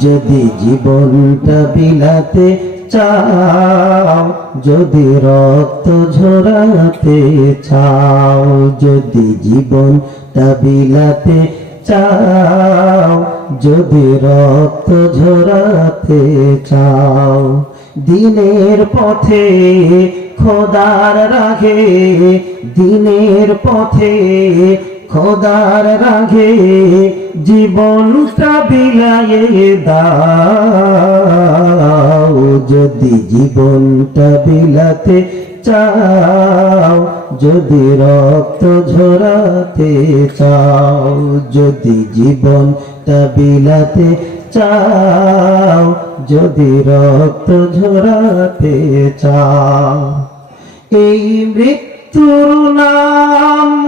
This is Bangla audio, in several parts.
যদি জীবনটা বিলাতে চাও, যদি রক্ত ঝরাতে চাও, যদি জীবনটা বিলাতে চাও, যদি রক্ত ঝরাতে চাও, দিনের পথে খোদার রাগে, দিনের পথে খোদার রাগে জীবনটা বিলায়ে দাও। যদি জীবনটা বিলাতে চাও, যদি রক্ত ঝরাতে চাও, যদি জীবনটা বিলাতে চাও, যদি রক্ত ঝরাতে চাও। এই মৃত্যুর নাম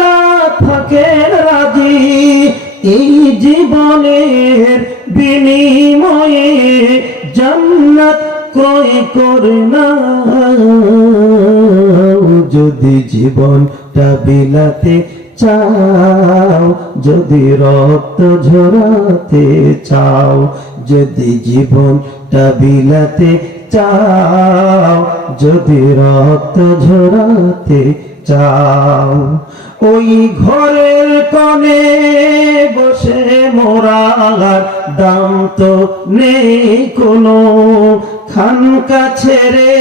এই জীবনের বিনিময়ে জান্নাত ক্রয় করে না যদি জীবনটা বিলাতে চাও, যদি রক্ত ঝরাতে চাও, যদি জীবনটা বিলাতে চাও, যদি রক্ত ঝরাতে চাও, ওই ঘরের কনে দাম তো নেই কোনো। খানকা ছেড়ে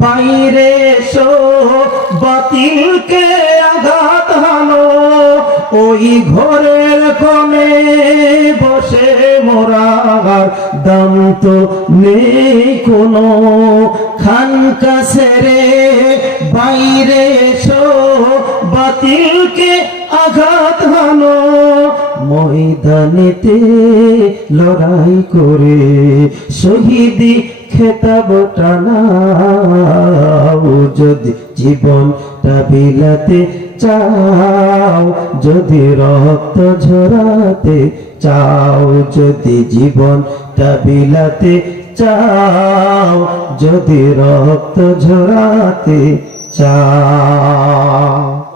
বাইরে এসো, বাতিলকে আঘাত হানো। ওই ঘরের কনে বসে মোরার দাম তো নেই কোনো। খানকা ছেড়ে বাইরে এসো ময়দানেতে লড়াই করে শহীদি খেতাব টানাও। যদি জীবনটা বিলাতে চাও, যদি রক্ত ঝরাতে চাও, যদি জীবনটা বিলাতে চাও, যদি রক্ত ঝরাতে চাও।